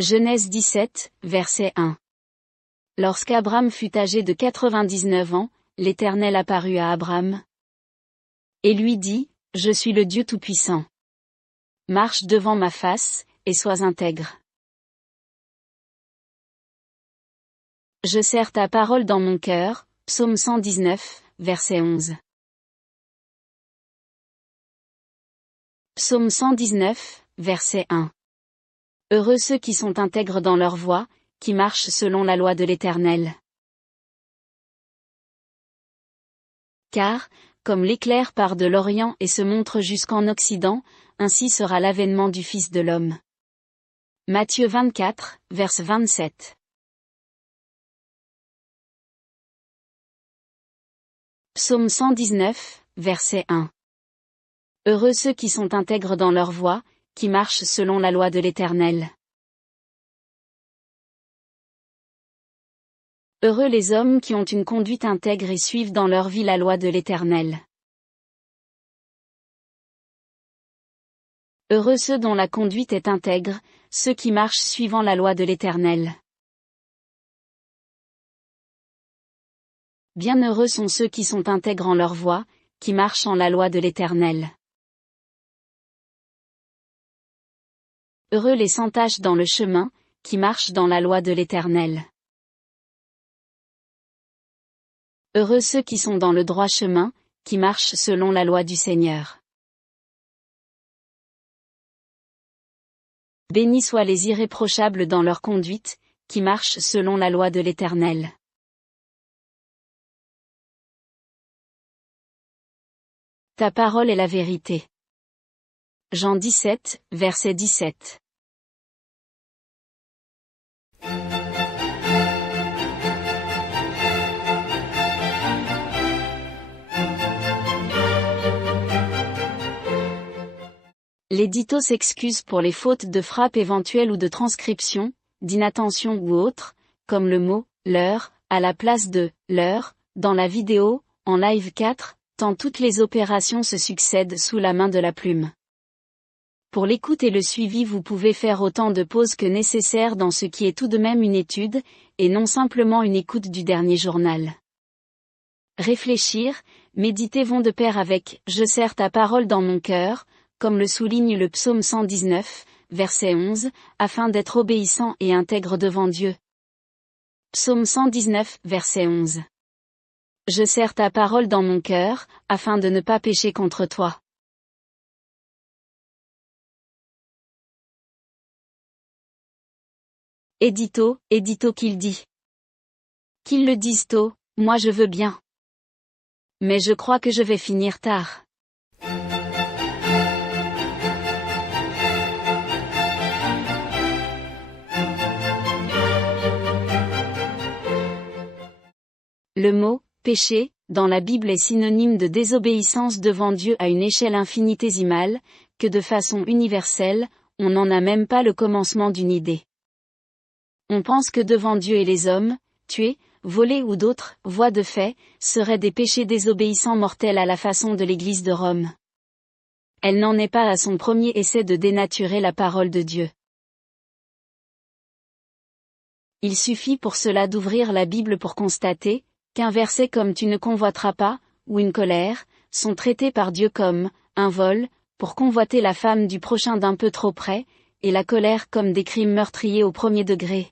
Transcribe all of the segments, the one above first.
Genèse 17, verset 1. Lorsqu'Abram fut âgé de 99 ans, l'Éternel apparut à Abram et lui dit, « Je suis le Dieu Tout-Puissant. Marche devant ma face, et sois intègre. Je serre ta parole dans mon cœur. » Psaume 119, verset 11. Psaume 119, verset 1. Heureux ceux qui sont intègres dans leur voie, qui marchent selon la loi de l'Éternel. Car, comme l'éclair part de l'Orient et se montre jusqu'en Occident, ainsi sera l'avènement du Fils de l'homme. Matthieu 24, verset 27. Psaume 119, verset 1. Heureux ceux qui sont intègres dans leur voie, qui marchent selon la loi de l'Éternel. Heureux les hommes qui ont une conduite intègre et suivent dans leur vie la loi de l'Éternel. Heureux ceux dont la conduite est intègre, ceux qui marchent suivant la loi de l'Éternel. Bienheureux sont ceux qui sont intègres en leur voie, qui marchent en la loi de l'Éternel. Heureux les sans taches dans le chemin, qui marchent dans la loi de l'Éternel. Heureux ceux qui sont dans le droit chemin, qui marchent selon la loi du Seigneur. Bénis soient les irréprochables dans leur conduite, qui marchent selon la loi de l'Éternel. Ta parole est la vérité. Jean 17, verset 17. L'édito s'excuse pour les fautes de frappe éventuelles ou de transcription, d'inattention ou autre, comme le mot « leur » à la place de « leur » dans la vidéo, en live 4, tant toutes les opérations se succèdent sous la main de la plume. Pour l'écoute et le suivi, vous pouvez faire autant de pauses que nécessaire dans ce qui est tout de même une étude, et non simplement une écoute du dernier journal. Réfléchir, méditer vont de pair avec « Je serre ta parole dans mon cœur », comme le souligne le psaume 119, verset 11, afin d'être obéissant et intègre devant Dieu. Psaume 119, verset 11. Je serre ta parole dans mon cœur, afin de ne pas pécher contre toi. Édito qu'il dit. Qu'ils le disent tôt, moi je veux bien. Mais je crois que je vais finir tard. Le mot « péché » dans la Bible est synonyme de désobéissance devant Dieu à une échelle infinitésimale, que de façon universelle, on n'en a même pas le commencement d'une idée. On pense que devant Dieu et les hommes, tuer, voler ou d'autres voies de fait, seraient des péchés désobéissants mortels à la façon de l'Église de Rome. Elle n'en est pas à son premier essai de dénaturer la parole de Dieu. Il suffit pour cela d'ouvrir la Bible pour constater qu'un verset comme « tu ne convoiteras pas » ou une colère sont traités par Dieu comme un vol, pour convoiter la femme du prochain d'un peu trop près, et la colère comme des crimes meurtriers au premier degré.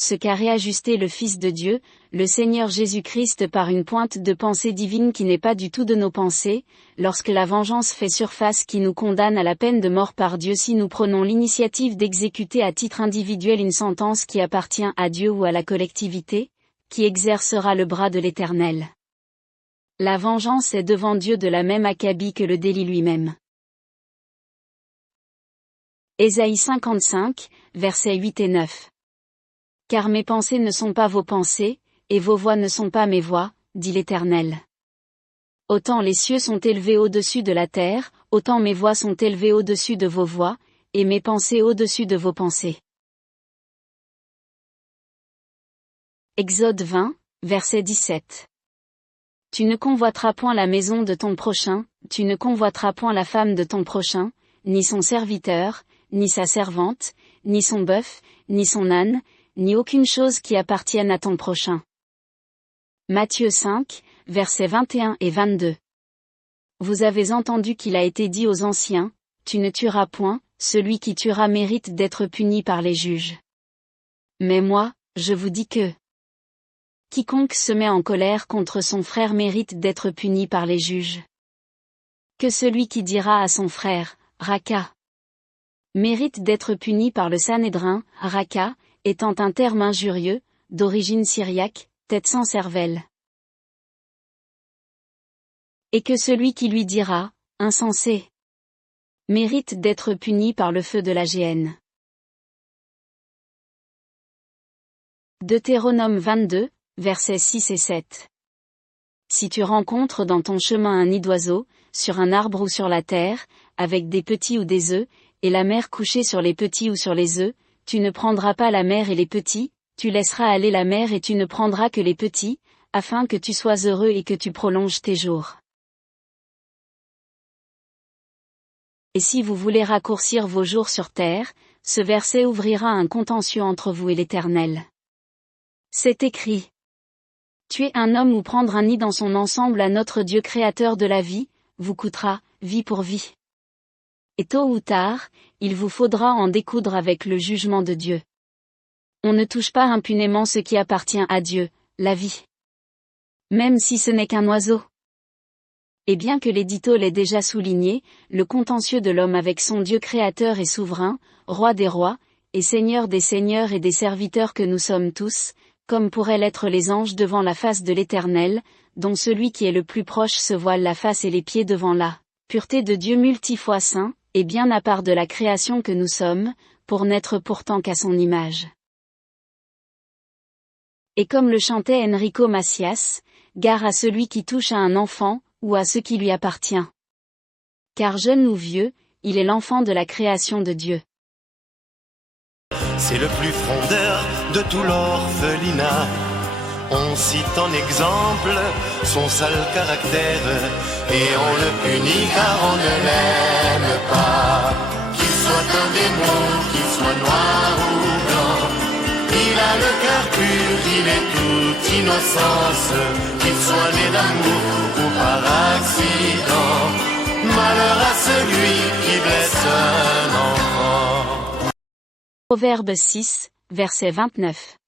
Ce qu'a réajusté le Fils de Dieu, le Seigneur Jésus-Christ par une pointe de pensée divine qui n'est pas du tout de nos pensées, lorsque la vengeance fait surface qui nous condamne à la peine de mort par Dieu si nous prenons l'initiative d'exécuter à titre individuel une sentence qui appartient à Dieu ou à la collectivité, qui exercera le bras de l'Éternel. La vengeance est devant Dieu de la même acabit que le délit lui-même. Ésaïe 55, versets 8 et 9. Car mes pensées ne sont pas vos pensées, et vos voix ne sont pas mes voix, dit l'Éternel. Autant les cieux sont élevés au-dessus de la terre, autant mes voix sont élevées au-dessus de vos voix, et mes pensées au-dessus de vos pensées. Exode 20, verset 17. Tu ne convoiteras point la maison de ton prochain, tu ne convoiteras point la femme de ton prochain, ni son serviteur, ni sa servante, ni son bœuf, ni son âne, ni aucune chose qui appartienne à ton prochain. Matthieu 5, versets 21 et 22. Vous avez entendu qu'il a été dit aux anciens, tu ne tueras point, celui qui tuera mérite d'être puni par les juges. Mais moi, je vous dis que quiconque se met en colère contre son frère mérite d'être puni par les juges. Que celui qui dira à son frère, Raka, mérite d'être puni par le Sanhédrin, Raka, étant un terme injurieux, d'origine syriaque, tête sans cervelle. Et que celui qui lui dira, insensé, mérite d'être puni par le feu de la géhenne. Deutéronome 22, versets 6 et 7. Si tu rencontres dans ton chemin un nid d'oiseau, sur un arbre ou sur la terre, avec des petits ou des œufs, et la mère couchée sur les petits ou sur les œufs, tu ne prendras pas la mère et les petits, tu laisseras aller la mère et tu ne prendras que les petits, afin que tu sois heureux et que tu prolonges tes jours. Et si vous voulez raccourcir vos jours sur terre, ce verset ouvrira un contentieux entre vous et l'Éternel. C'est écrit. Tuer un homme ou prendre un nid dans son ensemble à notre Dieu créateur de la vie, vous coûtera, vie pour vie. Et tôt ou tard, il vous faudra en découdre avec le jugement de Dieu. On ne touche pas impunément ce qui appartient à Dieu, la vie. Même si ce n'est qu'un oiseau. Et bien que l'édito l'ait déjà souligné, le contentieux de l'homme avec son Dieu créateur et souverain, roi des rois, et seigneur des seigneurs et des serviteurs que nous sommes tous, comme pourraient l'être les anges devant la face de l'Éternel, dont celui qui est le plus proche se voile la face et les pieds devant la pureté de Dieu multifois saint, et bien à part de la création que nous sommes, pour n'être pourtant qu'à son image. Et comme le chantait Enrico Macias, gare à celui qui touche à un enfant, ou à ce qui lui appartient. Car jeune ou vieux, il est l'enfant de la création de Dieu. C'est le plus frondeur de tout l'orphelinat. On cite en exemple son sale caractère, et on le punit car on ne l'aime pas. Qu'il soit un démon, qu'il soit noir ou blanc, il a le cœur pur, il est toute innocence. Qu'il soit né d'amour ou par accident, malheur à celui qui blesse un enfant. Proverbe 6, verset 29.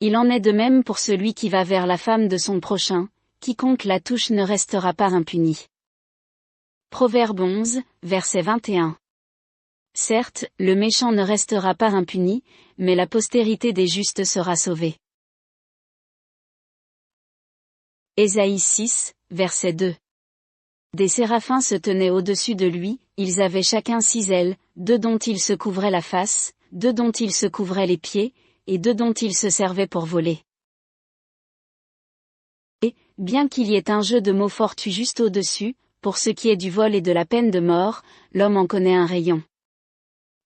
Il en est de même pour celui qui va vers la femme de son prochain, quiconque la touche ne restera pas impuni. Proverbe 11, verset 21. Certes, le méchant ne restera pas impuni, mais la postérité des justes sera sauvée. Ésaïe 6, verset 2. Des séraphins se tenaient au-dessus de lui, ils avaient chacun 6 ailes, 2 dont ils se couvraient la face, 2 dont ils se couvraient les pieds, et 2 dont ils se servaient pour voler. Et, bien qu'il y ait un jeu de mots fortuits juste au-dessus, pour ce qui est du vol et de la peine de mort, l'homme en connaît un rayon.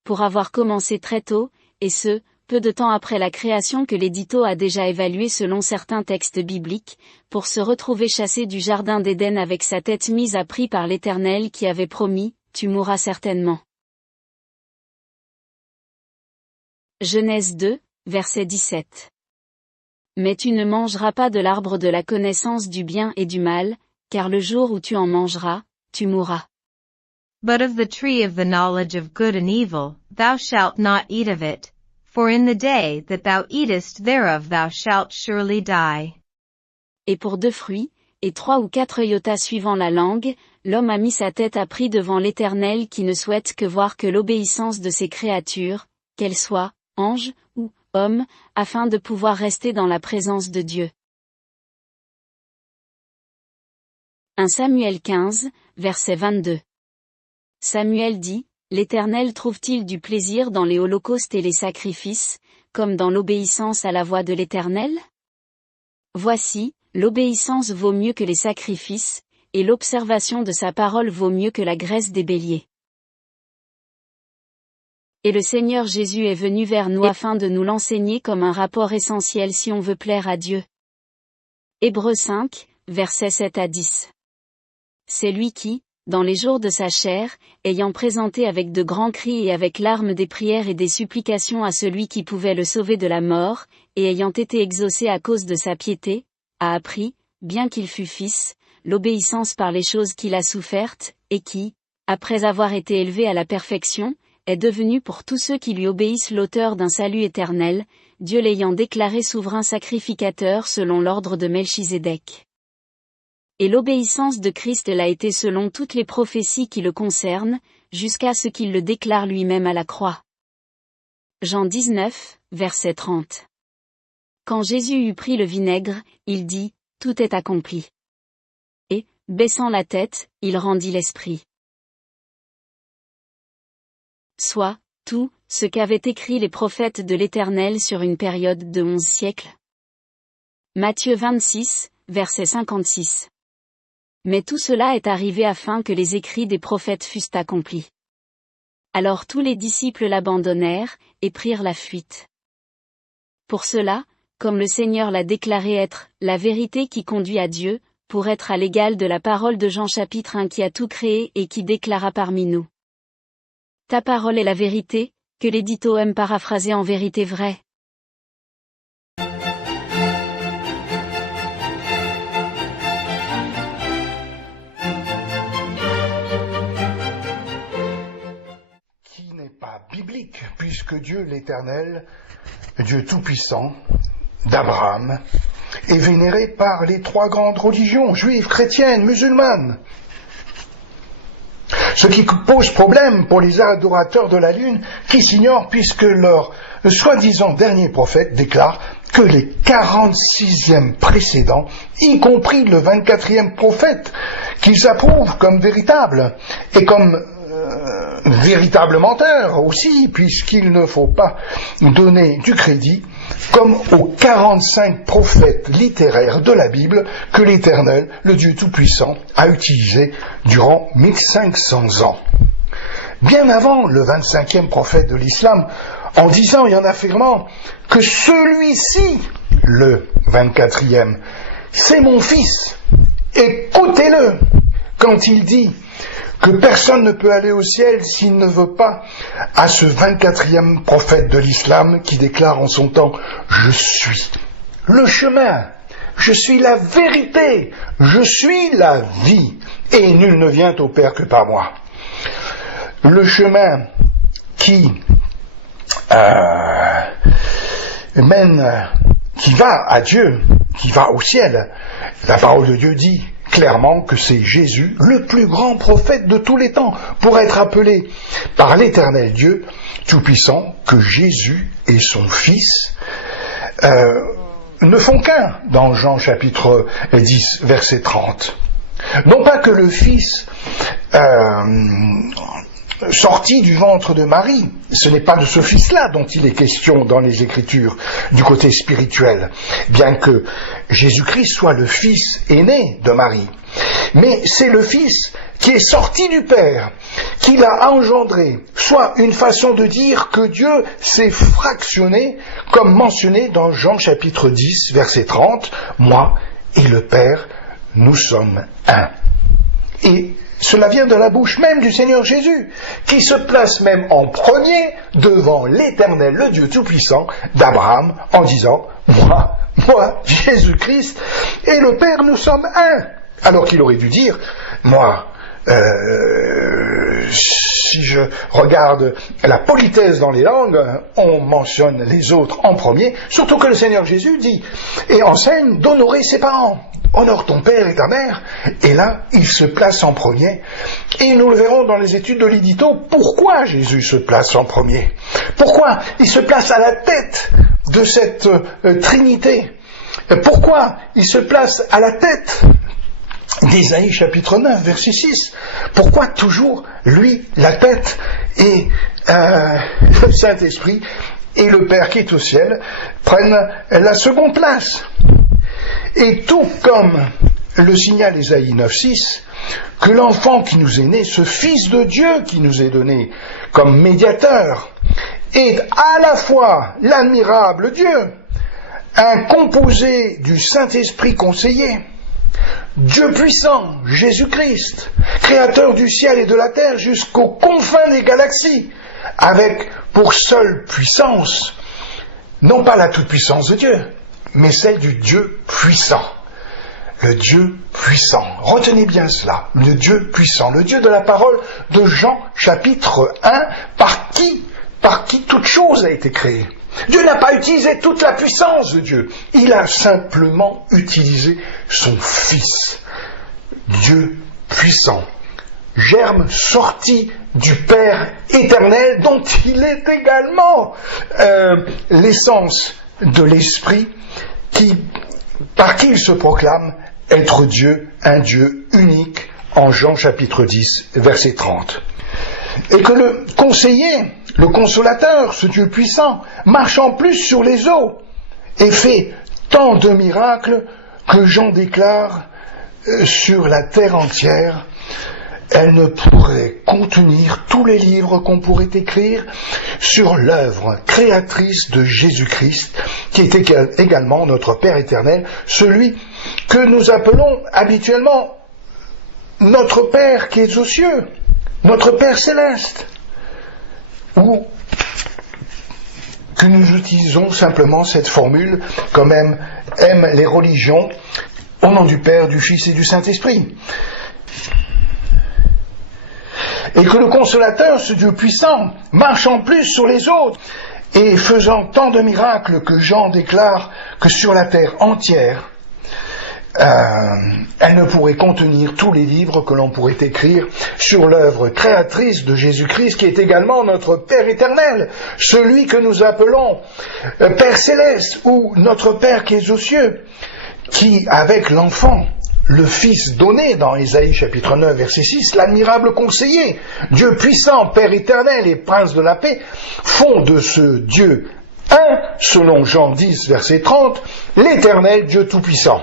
Pour avoir commencé très tôt, et ce, peu de temps après la création que l'édito a déjà évalué selon certains textes bibliques, pour se retrouver chassé du jardin d'Éden avec sa tête mise à prix par l'Éternel qui avait promis, tu mourras certainement. Genèse 2, verset 17. Mais tu ne mangeras pas de l'arbre de la connaissance du bien et du mal, car le jour où tu en mangeras, tu mourras. But of the tree of the knowledge of good and evil, thou shalt not eat of it, for in the day that thou eatest thereof thou shalt surely die. Et pour 2 fruits, et 3 ou 4 iotas suivant la langue, l'homme a mis sa tête à prix devant l'Éternel qui ne souhaite que voir que l'obéissance de ses créatures, qu'elles soient, anges, ou, hommes, afin de pouvoir rester dans la présence de Dieu. 1 Samuel 15, verset 22. Samuel dit, l'Éternel trouve-t-il du plaisir dans les holocaustes et les sacrifices, comme dans l'obéissance à la voix de l'Éternel? Voici, l'obéissance vaut mieux que les sacrifices, et l'observation de sa parole vaut mieux que la graisse des béliers. Et le Seigneur Jésus est venu vers nous afin de nous l'enseigner comme un rapport essentiel si on veut plaire à Dieu. Hébreux 5, versets 7 à 10. C'est lui qui, dans les jours de sa chair, ayant présenté avec de grands cris et avec larmes des prières et des supplications à celui qui pouvait le sauver de la mort, et ayant été exaucé à cause de sa piété, a appris, bien qu'il fût fils, l'obéissance par les choses qu'il a souffertes, et qui, après avoir été élevé à la perfection, est devenu pour tous ceux qui lui obéissent l'auteur d'un salut éternel, Dieu l'ayant déclaré souverain sacrificateur selon l'ordre de Melchizedek. Et l'obéissance de Christ l'a été selon toutes les prophéties qui le concernent, jusqu'à ce qu'il le déclare lui-même à la croix. Jean 19, verset 30. Quand Jésus eut pris le vinaigre, il dit, « Tout est accompli. » Et, baissant la tête, il rendit l'esprit. Soit, tout, ce qu'avaient écrit les prophètes de l'Éternel sur une période de 11 siècles. Matthieu 26, verset 56. Mais tout cela est arrivé afin que les écrits des prophètes fussent accomplis. Alors tous les disciples l'abandonnèrent, et prirent la fuite. Pour cela, comme le Seigneur l'a déclaré être « la vérité qui conduit à Dieu », pour être à l'égal de la parole de Jean chapitre 1 qui a tout créé et qui déclara parmi nous. Ta parole est la vérité, que l'édito aime paraphraser en vérité vraie. Qui n'est pas biblique, puisque Dieu l'Éternel, Dieu Tout-Puissant, d'Abraham, est vénéré par les trois grandes religions, juives, chrétiennes, musulmanes. Ce qui pose problème pour les adorateurs de la Lune, qui s'ignorent puisque leur soi-disant dernier prophète déclare que les 46e précédents, y compris le 24e prophète, qu'ils approuvent comme véritable, et comme véritable menteur aussi, puisqu'il ne faut pas donner du crédit, comme aux 45 prophètes littéraires de la Bible que l'Éternel, le Dieu Tout-Puissant, a utilisé durant 1500 ans. Bien avant le 25e prophète de l'islam, en disant et en affirmant que celui-ci, le 24e, c'est mon fils, écoutez-le, quand il dit que personne ne peut aller au ciel s'il ne veut pas, à ce 24e prophète de l'islam qui déclare en son temps « Je suis le chemin, je suis la vérité, je suis la vie, et nul ne vient au Père que par moi. » Le chemin qui qui va à Dieu, qui va au ciel, la parole de Dieu dit clairement que c'est Jésus, le plus grand prophète de tous les temps, pour être appelé par l'Éternel Dieu Tout-Puissant, que Jésus et son Fils ne font qu'un dans Jean chapitre 10, verset 30. Non pas que le Fils sorti du ventre de Marie, ce n'est pas de ce Fils-là dont il est question dans les Écritures, du côté spirituel, bien que Jésus-Christ soit le Fils aîné de Marie. Mais c'est le Fils qui est sorti du Père, qui l'a engendré, soit une façon de dire que Dieu s'est fractionné, comme mentionné dans Jean chapitre 10, verset 30, « Moi et le Père, nous sommes un ». Et cela vient de la bouche même du Seigneur Jésus, qui se place même en premier devant l'Éternel, le Dieu Tout-Puissant d'Abraham, en disant « Moi, Jésus-Christ, et le Père, nous sommes un ». Alors qu'il aurait dû dire « Moi, si je regarde la politesse dans les langues, on mentionne les autres en premier, surtout que le Seigneur Jésus dit et enseigne d'honorer ses parents. Honore ton père et ta mère. Et là, il se place en premier. Et nous le verrons dans les études de l'édito, pourquoi Jésus se place en premier. Pourquoi il se place à la tête de cette Trinité. Pourquoi il se place à la tête d'Ésaïe chapitre 9, verset 6. Pourquoi toujours lui, la tête, et le Saint-Esprit et le Père qui est au ciel prennent la seconde place. Et tout comme le signale Ésaïe 9, 6, que l'enfant qui nous est né, ce Fils de Dieu qui nous est donné comme médiateur, est à la fois l'admirable Dieu, un composé du Saint-Esprit conseiller, Dieu puissant, Jésus-Christ, créateur du ciel et de la terre jusqu'aux confins des galaxies, avec pour seule puissance, non pas la toute-puissance de Dieu, mais celle du Dieu puissant. Le Dieu puissant. Retenez bien cela, le Dieu puissant, le Dieu de la parole de Jean chapitre 1, par qui toute chose a été créée. Dieu n'a pas utilisé toute la puissance de Dieu, il a simplement utilisé son Fils. Dieu puissant, germe sorti du Père éternel, dont il est également l'essence de l'Esprit, par qui il se proclame être Dieu, un Dieu unique, en Jean chapitre 10, verset 30. Et que le conseiller, le consolateur, ce Dieu puissant, marche en plus sur les eaux et fait tant de miracles que Jean déclare sur la terre entière, elle ne pourrait contenir tous les livres qu'on pourrait écrire sur l'œuvre créatrice de Jésus-Christ, qui est également notre Père éternel, celui que nous appelons habituellement notre Père qui est aux cieux, notre Père céleste, ou que nous utilisons simplement cette formule, comme aiment les religions, au nom du Père, du Fils et du Saint-Esprit. Et que le consolateur, ce Dieu puissant, marche en plus sur les autres, et faisant tant de miracles que Jean déclare que sur la terre entière, elle ne pourrait contenir tous les livres que l'on pourrait écrire sur l'œuvre créatrice de Jésus-Christ, qui est également notre Père éternel, celui que nous appelons Père céleste, ou notre Père qui est aux cieux, qui, avec l'enfant, le Fils donné dans Ésaïe chapitre 9 verset 6, l'admirable conseiller, Dieu puissant, Père éternel et Prince de la paix, font de ce Dieu un, selon Jean 10 verset 30, l'éternel Dieu tout-puissant,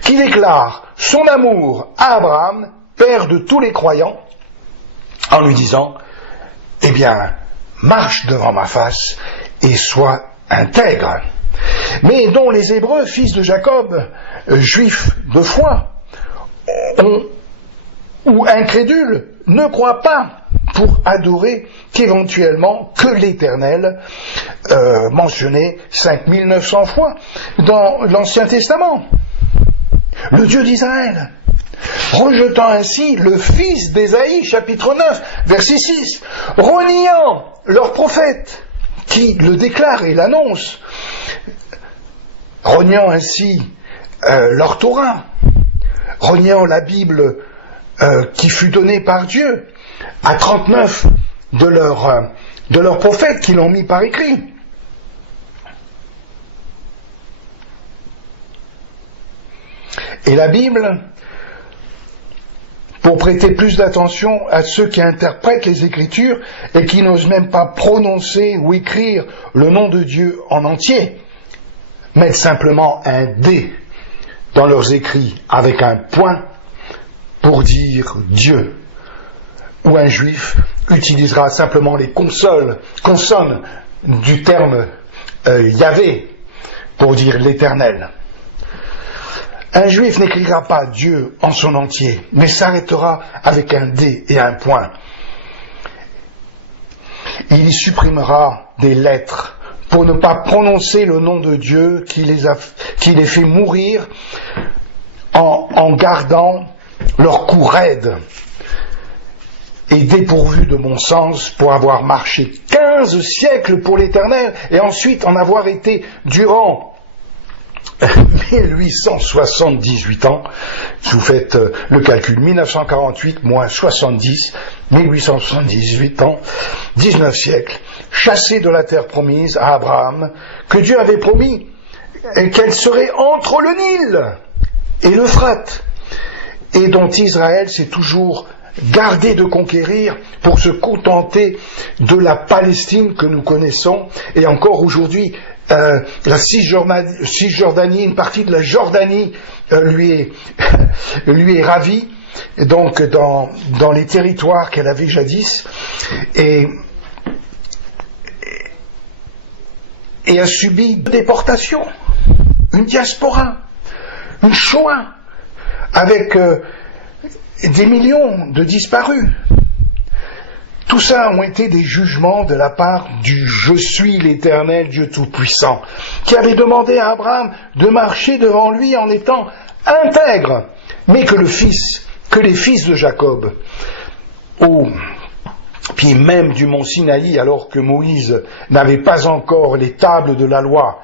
qui déclare son amour à Abraham, père de tous les croyants, en lui disant, eh bien, marche devant ma face et sois intègre. Mais dont les Hébreux, fils de Jacob, juifs de foi, ou incrédules, ne croient pas pour adorer qu'éventuellement que l'Éternel, mentionné 5900 fois dans l'Ancien Testament, le Dieu d'Israël, rejetant ainsi le fils d'Ésaïe, chapitre 9, verset 6, reniant leur prophète, qui le déclare et l'annonce, reniant ainsi leur Torah, reniant la Bible qui fut donnée par Dieu à 39 de leurs prophètes qui l'ont mis par écrit. Et la Bible, pour prêter plus d'attention à ceux qui interprètent les Écritures et qui n'osent même pas prononcer ou écrire le nom de Dieu en entier, mettent simplement un D dans leurs écrits avec un point pour dire Dieu. Ou un juif utilisera simplement les consonnes du terme Yahvé pour dire l'Éternel. Un juif n'écrira pas Dieu en son entier, mais s'arrêtera avec un D et un point. Il y supprimera des lettres pour ne pas prononcer le nom de Dieu qui les fait mourir en gardant leur cou raide et dépourvu de bon sens pour avoir marché 15 siècles pour l'Éternel et ensuite en avoir été durant 1878 ans, si vous faites le calcul, 1948 moins 70, 1878 ans, 19 siècles, chassés de la terre promise à Abraham, que Dieu avait promis qu'elle serait entre le Nil et l'Euphrate, et dont Israël s'est toujours gardé de conquérir pour se contenter de la Palestine que nous connaissons, et encore aujourd'hui, la Cisjordanie, une partie de la Jordanie lui est ravie, donc dans les territoires qu'elle avait jadis, et a subi une déportation, une diaspora, une Shoah, avec des millions de disparus. Tout ça ont été des jugements de la part du « Je suis l'Éternel Dieu Tout-Puissant » qui avait demandé à Abraham de marcher devant lui en étant intègre, mais que les fils de Jacob, au pied même du mont Sinaï, alors que Moïse n'avait pas encore les tables de la loi,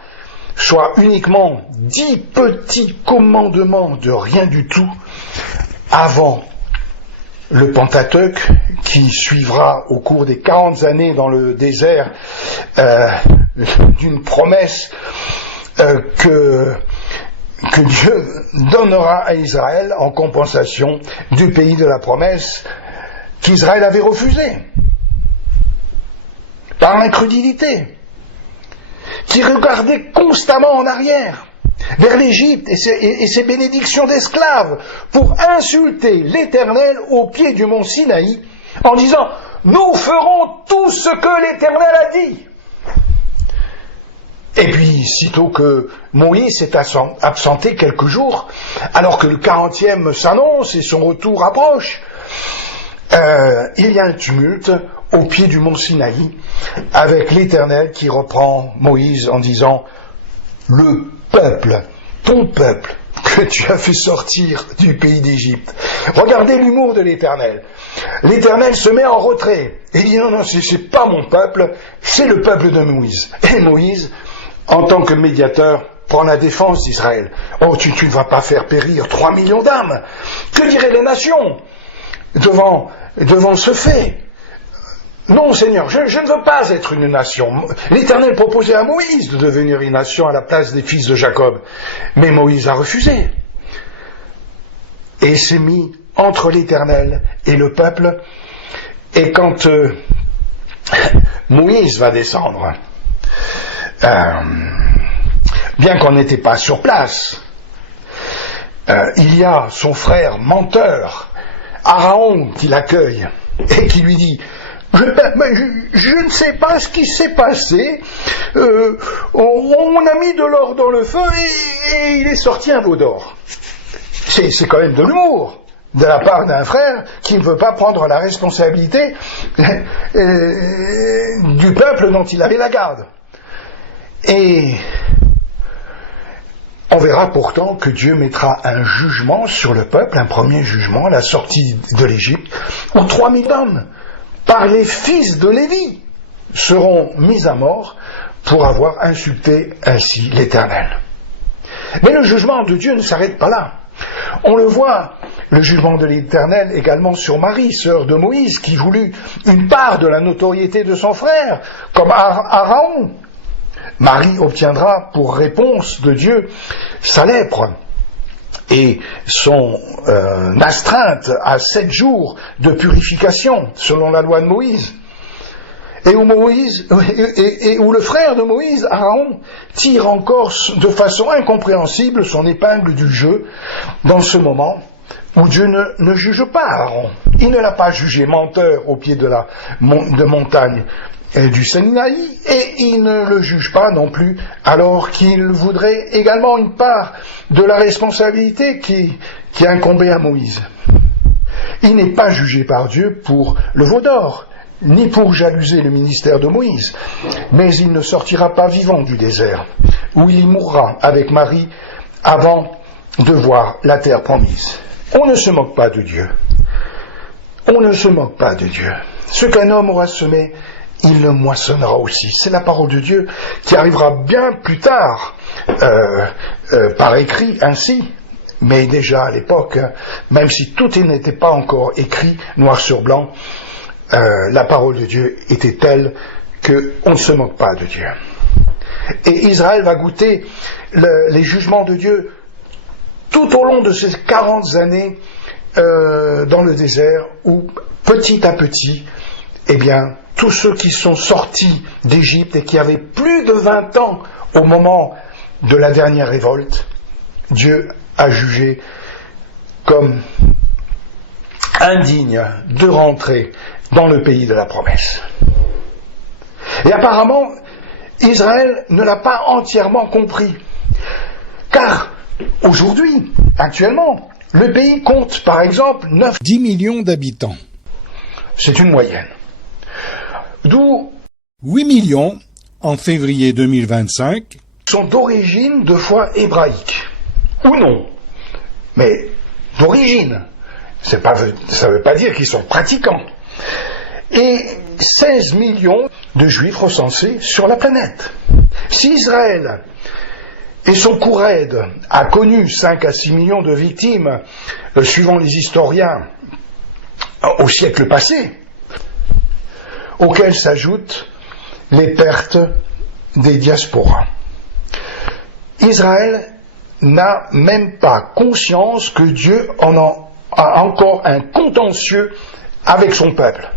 soient uniquement 10 petits commandements de rien du tout avant le Pentateuque, qui suivra au cours des 40 années dans le désert d'une promesse que Dieu donnera à Israël en compensation du pays de la promesse qu'Israël avait refusé par l'incrédulité, qui regardait constamment en arrière vers l'Égypte et ses bénédictions d'esclaves pour insulter l'Éternel au pied du mont Sinaï en disant « Nous ferons tout ce que l'Éternel a dit ». Et puis, sitôt que Moïse s'est absenté quelques jours, alors que le 40e s'annonce et son retour approche, il y a un tumulte au pied du mont Sinaï avec l'Éternel qui reprend Moïse en disant « Le peuple, ton peuple, que tu as fait sortir du pays d'Égypte. » Regardez l'humour de l'Éternel. L'Éternel se met en retrait et dit « Non, c'est pas mon peuple, c'est le peuple de Moïse. » Et Moïse, en tant que médiateur, prend la défense d'Israël. « Oh, tu ne vas pas faire périr 3 millions d'âmes. Que diraient les nations devant ce fait ? Non, Seigneur, je ne veux pas être une nation. » L'Éternel proposait à Moïse de devenir une nation à la place des fils de Jacob. Mais Moïse a refusé. Et s'est mis entre l'Éternel et le peuple. Et quand Moïse va descendre, bien qu'on n'était pas sur place, il y a son frère menteur, Aaron, qui l'accueille et qui lui dit « Je ne sais pas ce qui s'est passé, on a mis de l'or dans le feu et il est sorti un veau d'or. » C'est quand même de l'humour de la part d'un frère qui ne veut pas prendre la responsabilité du peuple dont il avait la garde. Et on verra pourtant que Dieu mettra un jugement sur le peuple, un premier jugement à la sortie de l'Égypte, où 3000 hommes, par les fils de Lévi, seront mis à mort pour avoir insulté ainsi l'Éternel. Mais le jugement de Dieu ne s'arrête pas là. On le voit, le jugement de l'Éternel également sur Marie, sœur de Moïse, qui voulut une part de la notoriété de son frère, comme Aaron. Marie obtiendra pour réponse de Dieu sa lèpre et son astreinte à 7 jours de purification selon la loi de Moïse, et où le frère de Moïse, Aaron, tire encore de façon incompréhensible son épingle du jeu dans ce moment où Dieu ne juge pas Aaron. Il ne l'a pas jugé menteur au pied de montagne du Sinaï, et il ne le juge pas non plus alors qu'il voudrait également une part de la responsabilité qui incombait à Moïse. Il n'est pas jugé par Dieu pour le veau d'or, ni pour jalouser le ministère de Moïse, mais il ne sortira pas vivant du désert, où il y mourra avec Marie avant de voir la terre promise. On ne se moque pas de Dieu. On ne se moque pas de Dieu. Ce qu'un homme aura semé, il le moissonnera aussi. C'est la parole de Dieu qui arrivera bien plus tard, par écrit ainsi, mais déjà à l'époque, même si tout n'était pas encore écrit noir sur blanc, la parole de Dieu était telle qu'on ne se moque pas de Dieu. Et Israël va goûter les jugements de Dieu tout au long de ces 40 années dans le désert, où petit à petit, eh bien, tous ceux qui sont sortis d'Égypte et qui avaient plus de 20 ans au moment de la dernière révolte, Dieu a jugé comme indignes de rentrer dans le pays de la promesse. Et apparemment, Israël ne l'a pas entièrement compris. Car aujourd'hui, actuellement, Le pays compte, par exemple, 10 millions d'habitants. C'est une moyenne. D'où 8 millions en février 2025 sont d'origine de foi hébraïque. Ou non. Mais d'origine. Ça ne veut pas dire qu'ils sont pratiquants. Et 16 millions de juifs recensés sur la planète. Si Israël et son coup raide a connu 5 à 6 millions de victimes, suivant les historiens, au siècle passé, auxquelles s'ajoutent les pertes des diasporas. Israël n'a même pas conscience que Dieu en a encore un contentieux avec son peuple.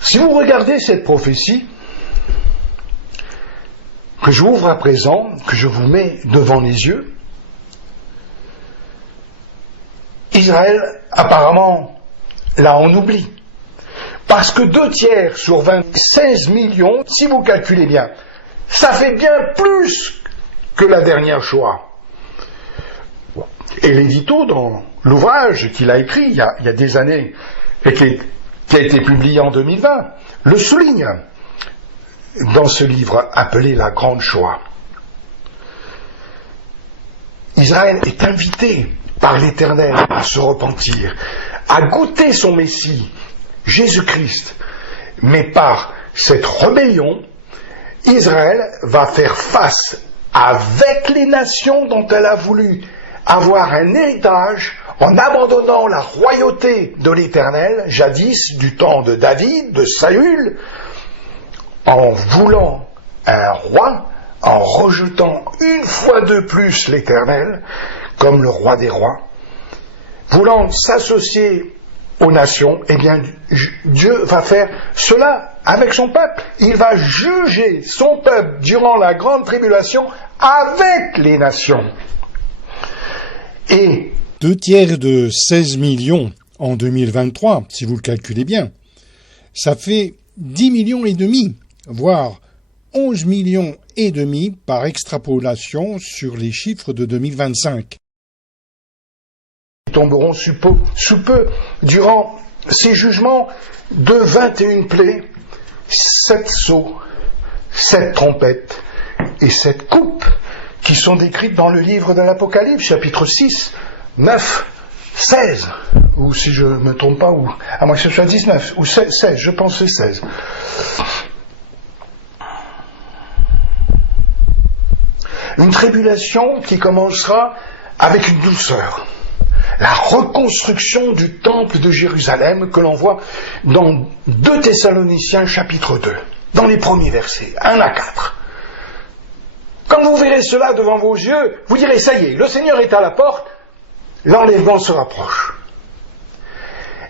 Si vous regardez cette prophétie, que j'ouvre à présent, que je vous mets devant les yeux, Israël, apparemment, là on oublie. Parce que 2/3 sur 16 millions, si vous calculez bien, ça fait bien plus que la dernière Shoah. Et l'édito dans l'ouvrage qu'il a écrit il y a des années, et qui a été publié en 2020, le souligne dans ce livre appelé La Grande Shoah. Israël est invité par l'Éternel à se repentir, à goûter son Messie, Jésus-Christ. Mais par cette rébellion, Israël va faire face avec les nations dont elle a voulu avoir un héritage en abandonnant la royauté de l'Éternel, jadis du temps de David, de Saül, en voulant un roi, en rejetant une fois de plus l'Éternel comme le roi des rois, voulant s'associer aux nations, eh bien Dieu va faire cela avec son peuple. Il va juger son peuple durant la grande tribulation avec les nations. Et 2/3 de 16 millions en 2023, si vous le calculez bien, ça fait 10 millions et demi, voire 11 millions et demi par extrapolation sur les chiffres de 2025. Ils tomberont sous peu durant ces jugements de 21 plaies, 7 sceaux, 7 trompettes et 7 coupes qui sont décrites dans le livre de l'Apocalypse, chapitre 6, 9, 16, ou si je ne me trompe pas, ou à moins que ce soit 19, ou 16, je pense que c'est 16. Une tribulation qui commencera avec une douceur. La reconstruction du temple de Jérusalem que l'on voit dans 2 Thessaloniciens chapitre 2, dans les premiers versets, 1 à 4. Quand vous verrez cela devant vos yeux, vous direz, ça y est, le Seigneur est à la porte, l'enlèvement se rapproche.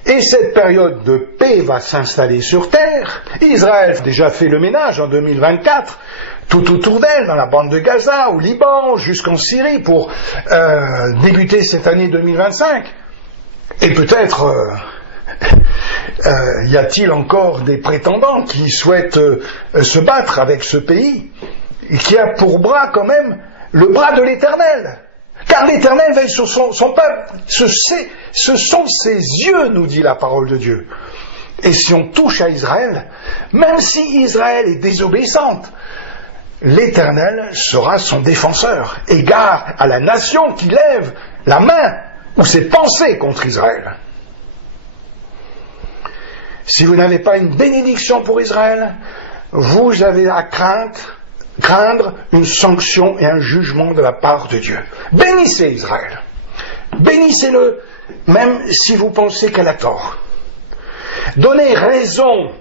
Et cette période de paix va s'installer sur terre. Israël a déjà fait le ménage en 2024, tout autour d'elle, dans la bande de Gaza, au Liban, jusqu'en Syrie, pour débuter cette année 2025. Et peut-être y a-t-il encore des prétendants qui souhaitent se battre avec ce pays, et qui a pour bras quand même le bras de l'Éternel. Car l'Éternel veille sur son peuple. Ce sont ses yeux, nous dit la parole de Dieu. Et si on touche à Israël, même si Israël est désobéissante, l'Éternel sera son défenseur. Égard à la nation qui lève la main ou ses pensées contre Israël. Si vous n'avez pas une bénédiction pour Israël, vous avez à craindre une sanction et un jugement de la part de Dieu. Bénissez Israël. Bénissez-le, même si vous pensez qu'elle a tort. Donnez raison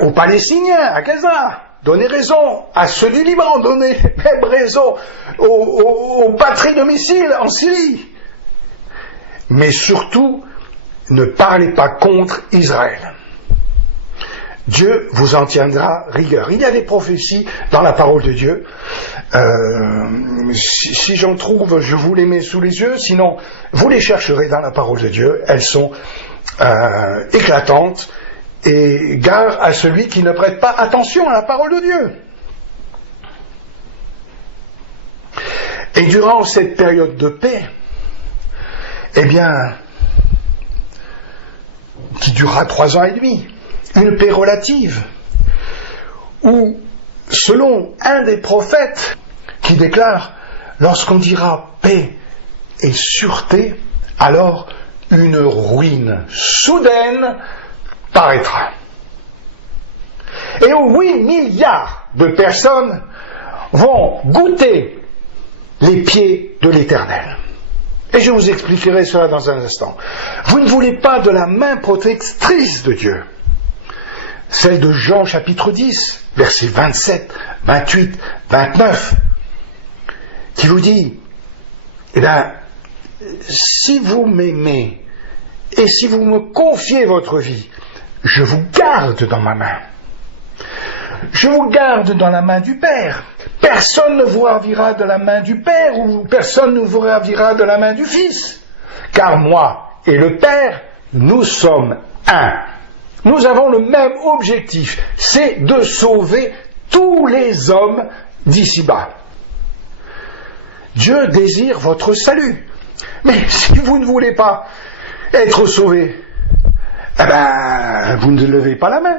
aux Palestiniens, à Gaza. Donnez raison à ceux du Liban. Donnez même raison aux patries domiciles en Syrie. Mais surtout, ne parlez pas contre Israël. Dieu vous en tiendra rigueur. Il y a des prophéties dans la parole de Dieu. Si j'en trouve, je vous les mets sous les yeux. Sinon, vous les chercherez dans la parole de Dieu. Elles sont éclatantes. Et gare à celui qui ne prête pas attention à la parole de Dieu. Et durant cette période de paix, eh bien, qui durera 3 ans et demi, une paix relative, où, selon un des prophètes qui déclare, lorsqu'on dira paix et sûreté, alors une ruine soudaine paraîtra. Et où 8 milliards de personnes vont goûter les pieds de l'Éternel. Et je vous expliquerai cela dans un instant. Vous ne voulez pas de la main protectrice de Dieu, celle de Jean chapitre 10, versets 27, 28, 29, qui vous dit, eh bien, si vous m'aimez et si vous me confiez votre vie, je vous garde dans ma main. Je vous garde dans la main du Père. Personne ne vous ravira de la main du Père ou personne ne vous ravira de la main du Fils. Car moi et le Père, nous sommes un. Nous avons le même objectif, c'est de sauver tous les hommes d'ici-bas. Dieu désire votre salut. Mais si vous ne voulez pas être sauvé, eh ben, vous ne levez pas la main.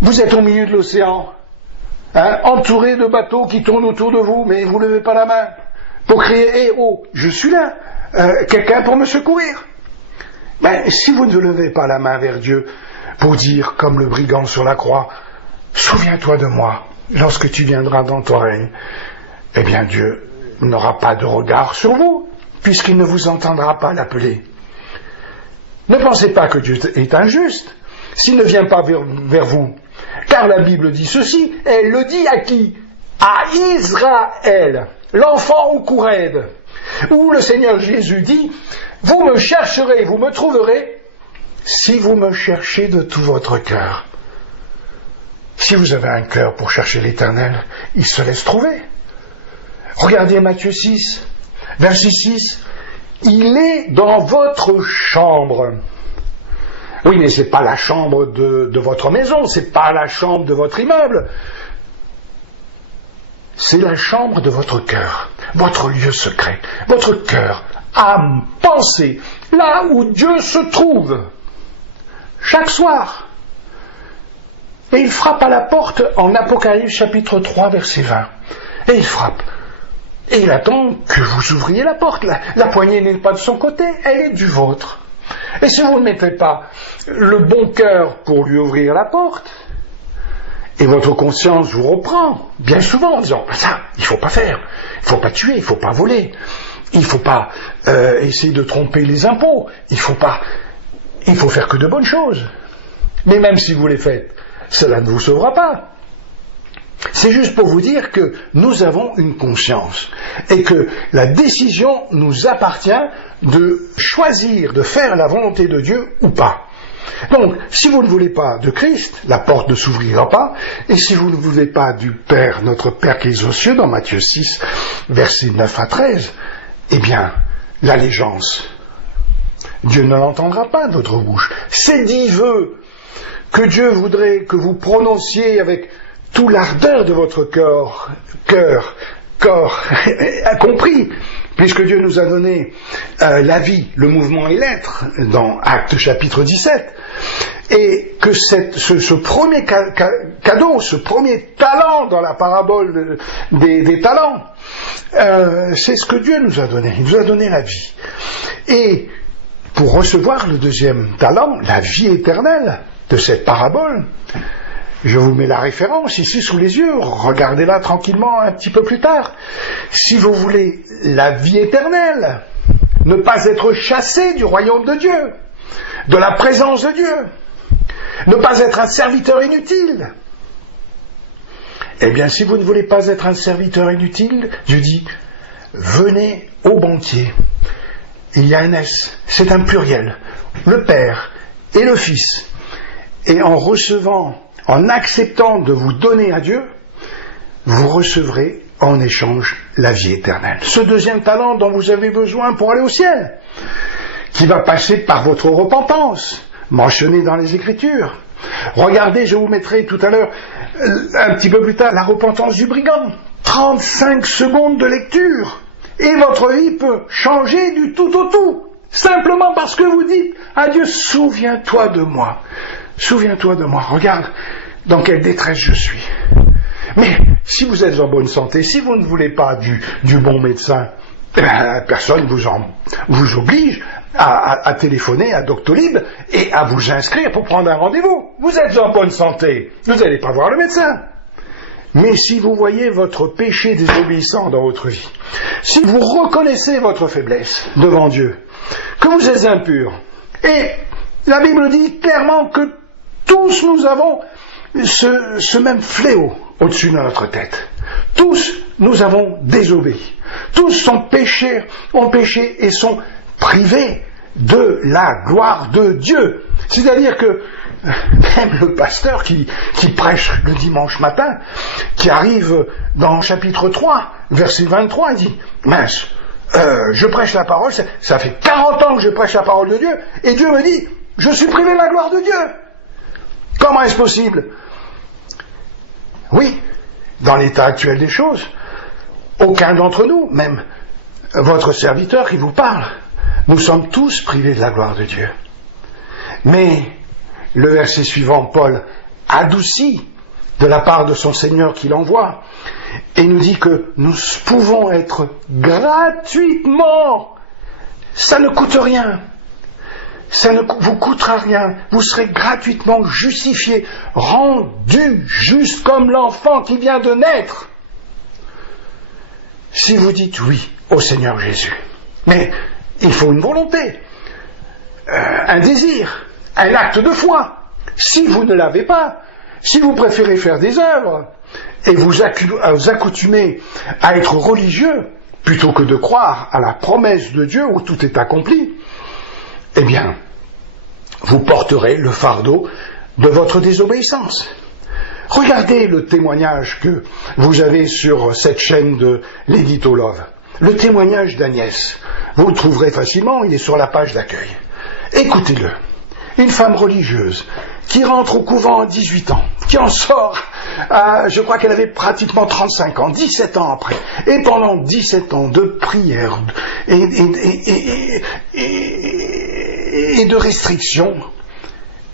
Vous êtes au milieu de l'océan, entouré de bateaux qui tournent autour de vous, mais vous ne levez pas la main pour crier « Eh oh, je suis là, quelqu'un pour me secourir ?» Ben, si vous ne levez pas la main vers Dieu pour dire, comme le brigand sur la croix, « Souviens-toi de moi lorsque tu viendras dans ton règne », eh bien Dieu n'aura pas de regard sur vous, puisqu'il ne vous entendra pas l'appeler. Ne pensez pas que Dieu est injuste s'il ne vient pas vers vous. Car la Bible dit ceci, elle le dit à qui? À Israël, l'enfant au cou raide, où le Seigneur Jésus dit, vous me chercherez, vous me trouverez, si vous me cherchez de tout votre cœur. Si vous avez un cœur pour chercher l'Éternel, il se laisse trouver. Regardez Matthieu 6, verset 6, il est dans votre chambre. Oui, mais c'est pas la chambre de votre maison, c'est pas la chambre de votre immeuble. C'est la chambre de votre cœur, votre lieu secret, votre cœur, âme, pensée, là où Dieu se trouve, chaque soir. Et il frappe à la porte en Apocalypse chapitre 3, verset 20. Et il frappe. Et il attend que vous ouvriez la porte. La poignée n'est pas de son côté, elle est du vôtre. Et si vous ne mettez pas le bon cœur pour lui ouvrir la porte, et votre conscience vous reprend, bien souvent en disant, ça, il ne faut pas faire, il ne faut pas tuer, il ne faut pas voler, il ne faut pas essayer de tromper les impôts, il faut faire que de bonnes choses. Mais même si vous les faites, cela ne vous sauvera pas. C'est juste pour vous dire que nous avons une conscience et que la décision nous appartient de choisir de faire la volonté de Dieu ou pas. Donc, si vous ne voulez pas de Christ, la porte ne s'ouvrira pas, et si vous ne voulez pas du Père, notre Père qui est aux cieux, dans Matthieu 6, versets 9 à 13, eh bien, l'allégeance, Dieu ne l'entendra pas de votre bouche. C'est dit vœu que Dieu voudrait que vous prononciez avec tout l'ardeur de votre corps, compris, puisque Dieu nous a donné la vie, le mouvement et l'être, dans Actes chapitre 17, et que ce premier cadeau, ce premier talent dans la parabole des talents, c'est ce que Dieu nous a donné. Il nous a donné la vie. Et pour recevoir le deuxième talent, la vie éternelle de cette parabole, je vous mets la référence ici sous les yeux, regardez-la tranquillement un petit peu plus tard. Si vous voulez la vie éternelle, ne pas être chassé du royaume de Dieu, de la présence de Dieu, ne pas être un serviteur inutile. Eh bien, si vous ne voulez pas être un serviteur inutile, Dieu dit, venez au banquier. Il y a un S, c'est un pluriel, le Père et le Fils. Et en acceptant de vous donner à Dieu, vous recevrez en échange la vie éternelle. Ce deuxième talent dont vous avez besoin pour aller au ciel, qui va passer par votre repentance, mentionnée dans les Écritures. Regardez, je vous mettrai tout à l'heure, un petit peu plus tard, la repentance du brigand. 35 secondes de lecture Et votre vie peut changer du tout au tout. Simplement parce que vous dites à Dieu, souviens-toi de moi. Souviens-toi de moi. Regarde dans quelle détresse je suis. Mais si vous êtes en bonne santé, si vous ne voulez pas du bon médecin, personne vous oblige à téléphoner à Doctolib et à vous inscrire pour prendre un rendez-vous. Vous êtes en bonne santé, vous n'allez pas voir le médecin. Mais si vous voyez votre péché désobéissant dans votre vie, si vous reconnaissez votre faiblesse devant Dieu, que vous êtes impur, et la Bible dit clairement que tous nous avons ce même fléau au-dessus de notre tête. Tous nous avons désobéi. Tous ont péché et sont privés de la gloire de Dieu. C'est-à-dire que même le pasteur qui prêche le dimanche matin, qui arrive dans chapitre 3, verset 23, il dit « Mince, je prêche la parole, ça fait 40 ans que je prêche la parole de Dieu, et Dieu me dit « Je suis privé de la gloire de Dieu !» Comment est-ce possible? Oui, dans l'état actuel des choses, aucun d'entre nous, même votre serviteur qui vous parle, nous sommes tous privés de la gloire de Dieu. Mais le verset suivant, Paul adoucit de la part de son Seigneur qui l'envoie et nous dit que nous pouvons être gratuitement, ça ne coûte rien, ça ne vous coûtera rien, vous serez gratuitement justifiés, rendus juste comme l'enfant qui vient de naître. Si vous dites oui au Seigneur Jésus, mais il faut une volonté, un désir, un acte de foi. Si vous ne l'avez pas, si vous préférez faire des œuvres et vous accoutumer à être religieux plutôt que de croire à la promesse de Dieu où tout est accompli, eh bien, vous porterez le fardeau de votre désobéissance. Regardez le témoignage que vous avez sur cette chaîne de l'Édito Love. Le témoignage d'Agnès. Vous le trouverez facilement, il est sur la page d'accueil. Écoutez-le. Une femme religieuse qui rentre au couvent à 18 ans, qui en sort, je crois qu'elle avait pratiquement 35 ans, 17 ans après. Et pendant 17 ans de prière et de restrictions,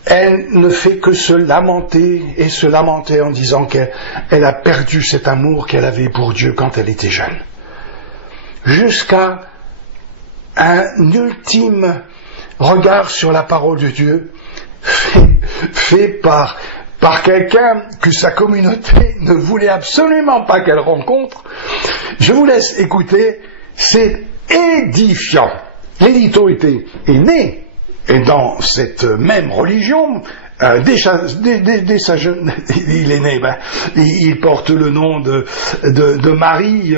elle ne fait que se lamenter en disant qu'elle a perdu cet amour qu'elle avait pour Dieu quand elle était jeune. Jusqu'à un ultime regard sur la parole de Dieu fait par quelqu'un que sa communauté ne voulait absolument pas qu'elle rencontre. Je vous laisse écouter, c'est édifiant. L'Édito est né dans cette même religion. Dès sa jeune, il est né, il porte le nom de Marie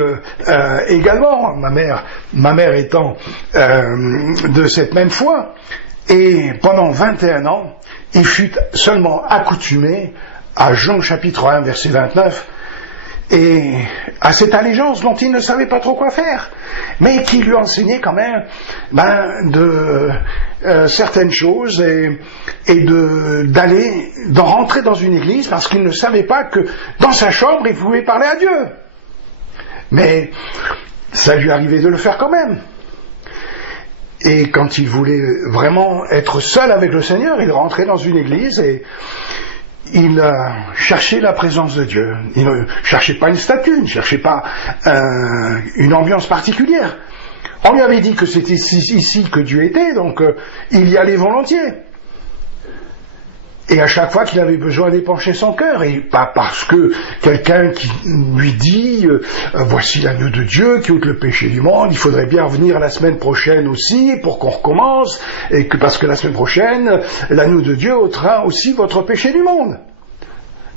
également, ma mère étant de cette même foi, et pendant 21 ans, il fut seulement accoutumé à Jean chapitre 1 verset 29, et à cette allégeance dont il ne savait pas trop quoi faire, mais qui lui enseignait quand même de certaines choses et d'en rentrer dans une église parce qu'il ne savait pas que dans sa chambre il pouvait parler à Dieu. Mais ça lui arrivait de le faire quand même. Et quand il voulait vraiment être seul avec le Seigneur, il rentrait dans une église et il cherchait la présence de Dieu. Il ne cherchait pas une statue, il ne cherchait pas une ambiance particulière. On lui avait dit que c'était ici que Dieu était, donc il y allait volontiers. Et à chaque fois qu'il avait besoin d'épancher son cœur, et pas parce que quelqu'un qui lui dit voici l'agneau de Dieu qui ôte le péché du monde, il faudrait bien venir la semaine prochaine aussi pour qu'on recommence, et que parce que la semaine prochaine l'agneau de Dieu ôtera aussi votre péché du monde.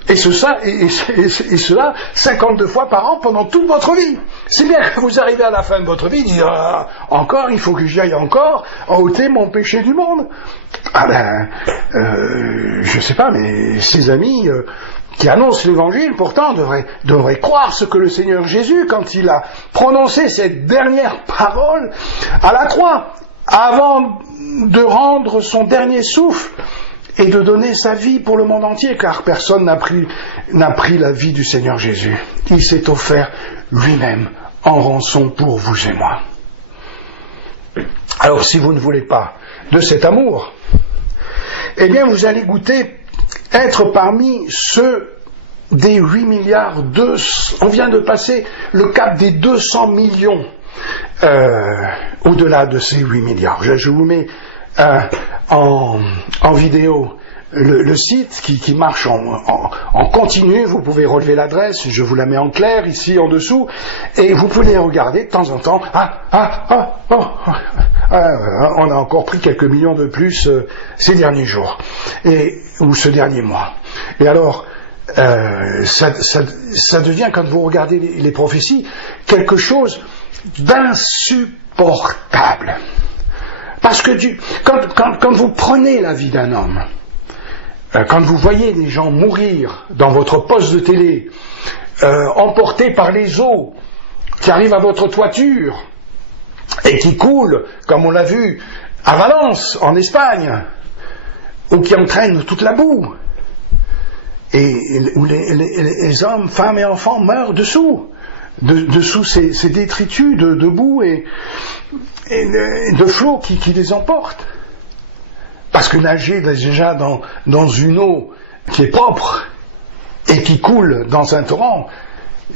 Et cela 52 fois par an pendant toute votre vie. C'est bien que vous arrivez à la fin de votre vie et dites encore, il faut que j'y aille encore ôter mon péché du monde. Je sais pas, mais ces amis qui annoncent l'évangile pourtant devraient croire ce que le Seigneur Jésus, quand il a prononcé cette dernière parole à la croix, avant de rendre son dernier souffle et de donner sa vie pour le monde entier, car personne n'a pris la vie du Seigneur Jésus. Il s'est offert lui-même en rançon pour vous et moi. Alors si vous ne voulez pas de cet amour, eh bien vous allez goûter être parmi ceux des 8 milliards, on vient de passer le cap des 200 millions au-delà de ces 8 milliards. Je vous mets en vidéo le site qui marche en continu. Vous pouvez relever l'adresse, je vous la mets en clair ici en dessous, et vous pouvez regarder de temps en temps. On a encore pris quelques millions de plus ces derniers jours, ou ce dernier mois. Et alors, ça devient, quand vous regardez les prophéties, quelque chose d'insupportable. Parce que quand vous prenez la vie d'un homme, quand vous voyez des gens mourir dans votre poste de télé, emportés par les eaux qui arrivent à votre toiture et qui coulent, comme on l'a vu à Valence, en Espagne, ou qui entraînent toute la boue, et où les hommes, femmes et enfants meurent dessous ces détritus de boue et de flots qui les emportent. Parce que nager déjà dans une eau qui est propre et qui coule dans un torrent,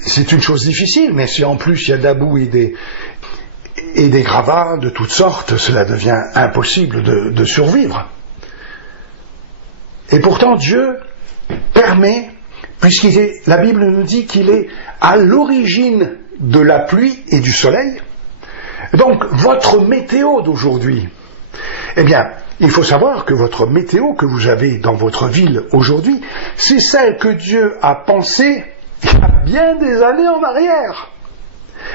c'est une chose difficile, mais si en plus il y a de la boue et des gravats de toutes sortes, cela devient impossible de survivre. Et pourtant Dieu permet, la Bible nous dit qu'il est à l'origine de la pluie et du soleil. Donc votre météo d'aujourd'hui, eh bien, il faut savoir que votre météo que vous avez dans votre ville aujourd'hui, c'est celle que Dieu a pensée il y a bien des années en arrière.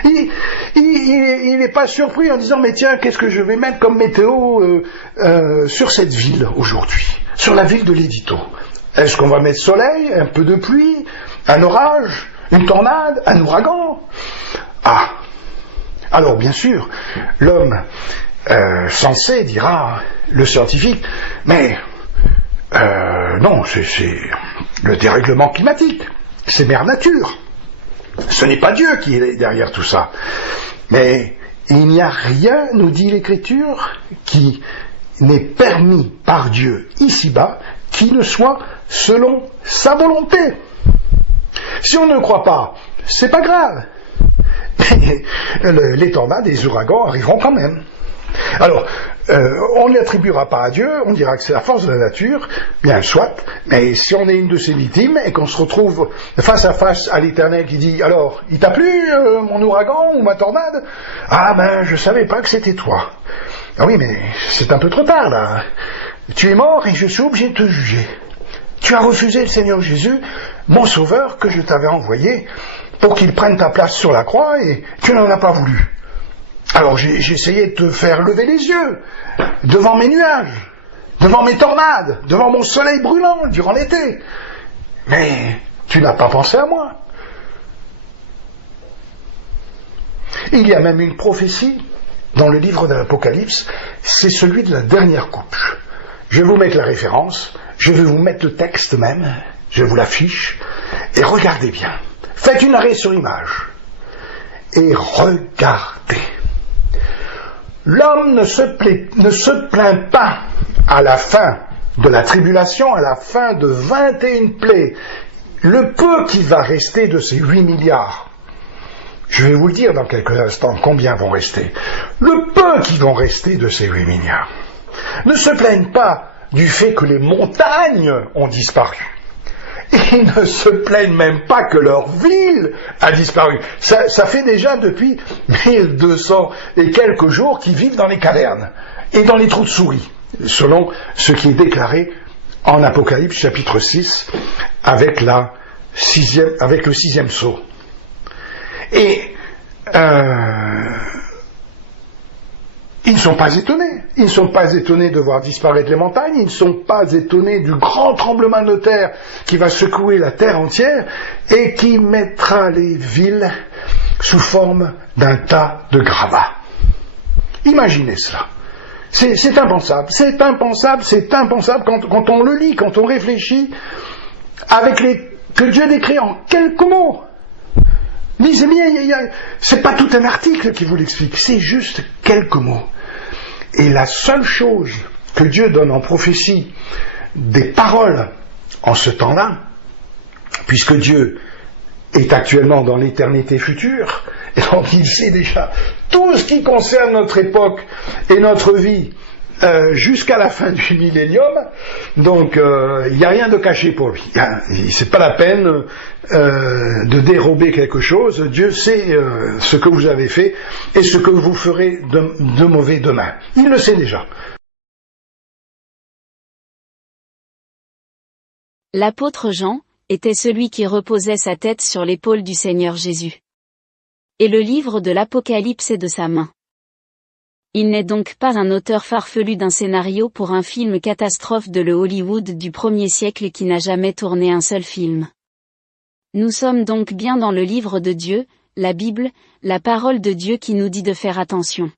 Il n'est pas surpris en disant, mais tiens, qu'est-ce que je vais mettre comme météo sur cette ville aujourd'hui, sur la ville de l'Édito. Est-ce qu'on va mettre soleil, un peu de pluie, un orage, une tornade, un ouragan? Ah, alors bien sûr, l'homme sensé dira, le scientifique, mais non, c'est le dérèglement climatique, c'est mère nature. Ce n'est pas Dieu qui est derrière tout ça. Mais il n'y a rien, nous dit l'Écriture, qui n'est permis par Dieu ici-bas, qui ne soit selon sa volonté. Si on ne croit pas, c'est pas grave. Les tornades et les ouragans arriveront quand même. Alors, on ne l'attribuera pas à Dieu, on dira que c'est la force de la nature, bien soit, mais si on est une de ses victimes et qu'on se retrouve face à face à l'Éternel qui dit, alors, il t'a plu mon ouragan ou ma tornade? Ah ben, je savais pas que c'était toi. Ah oui, mais c'est un peu trop tard là. Tu es mort et je suis obligé de te juger. Tu as refusé le Seigneur Jésus, mon sauveur, que je t'avais envoyé pour qu'il prenne ta place sur la croix et tu n'en as pas voulu. Alors j'ai essayé de te faire lever les yeux devant mes nuages, devant mes tornades, devant mon soleil brûlant durant l'été. Mais tu n'as pas pensé à moi. Il y a même une prophétie dans le livre de l'Apocalypse, c'est celui de la dernière couche. Je vais vous mettre la référence, je vais vous mettre le texte même, je vous l'affiche, et regardez bien. Faites une arrêt sur image, et regardez. L'homme ne se plaint pas à la fin de la tribulation, à la fin de 21 plaies, le peu qui va rester de ces 8 milliards. Je vais vous le dire dans quelques instants combien vont rester. Le peu qui vont rester de ces 8 milliards ne se plaignent pas du fait que les montagnes ont disparu. Ils ne se plaignent même pas que leur ville a disparu. Ça fait déjà depuis 1200 et quelques jours qu'ils vivent dans les cavernes et dans les trous de souris, selon ce qui est déclaré en Apocalypse chapitre 6 avec le 6e sceau. Et ils ne sont pas étonnés. Ils ne sont pas étonnés de voir disparaître les montagnes. Ils ne sont pas étonnés du grand tremblement de terre qui va secouer la terre entière et qui mettra les villes sous forme d'un tas de gravats. Imaginez cela. C'est impensable. C'est impensable. C'est impensable quand on le lit, quand on réfléchit que Dieu décrit en quelques mots Lisez bien, c'est pas tout un article qui vous l'explique, c'est juste quelques mots. Et la seule chose que Dieu donne en prophétie, des paroles en ce temps-là, puisque Dieu est actuellement dans l'éternité future, et donc il sait déjà tout ce qui concerne notre époque et notre vie jusqu'à la fin du millénium, donc il n'y a rien de caché pour lui. C'est pas la peine de dérober quelque chose. Dieu sait ce que vous avez fait et ce que vous ferez de mauvais demain. Il le sait déjà. L'apôtre Jean était celui qui reposait sa tête sur l'épaule du Seigneur Jésus. Et le livre de l'Apocalypse est de sa main. Il n'est donc pas un auteur farfelu d'un scénario pour un film catastrophe de le Hollywood du 1er siècle qui n'a jamais tourné un seul film. Nous sommes donc bien dans le livre de Dieu, la Bible, la parole de Dieu qui nous dit de faire attention.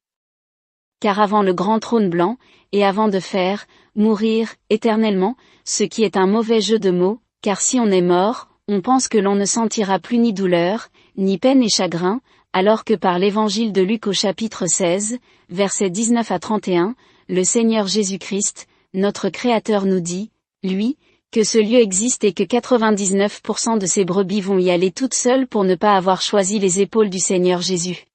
Car avant le grand trône blanc, et avant de faire, mourir, éternellement, ce qui est un mauvais jeu de mots, car si on est mort, on pense que l'on ne sentira plus ni douleur, ni peine et chagrin, alors que par l'évangile de Luc au chapitre 16, versets 19 à 31, le Seigneur Jésus-Christ, notre Créateur nous dit, lui, que ce lieu existe et que 99% de ses brebis vont y aller toutes seules pour ne pas avoir choisi les épaules du Seigneur Jésus.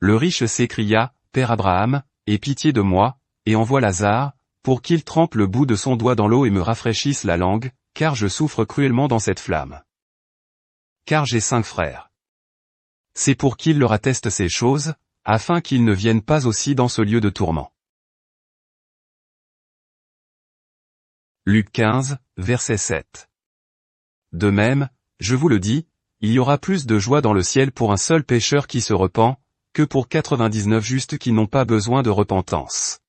Le riche s'écria, Père Abraham, aie pitié de moi, et envoie Lazare, pour qu'il trempe le bout de son doigt dans l'eau et me rafraîchisse la langue, car je souffre cruellement dans cette flamme. Car j'ai 5 frères. C'est pour qu'il leur atteste ces choses, afin qu'ils ne viennent pas aussi dans ce lieu de tourment. Luc 15, verset 7. De même, je vous le dis, il y aura plus de joie dans le ciel pour un seul pécheur qui se repent, que pour 99 justes qui n'ont pas besoin de repentance.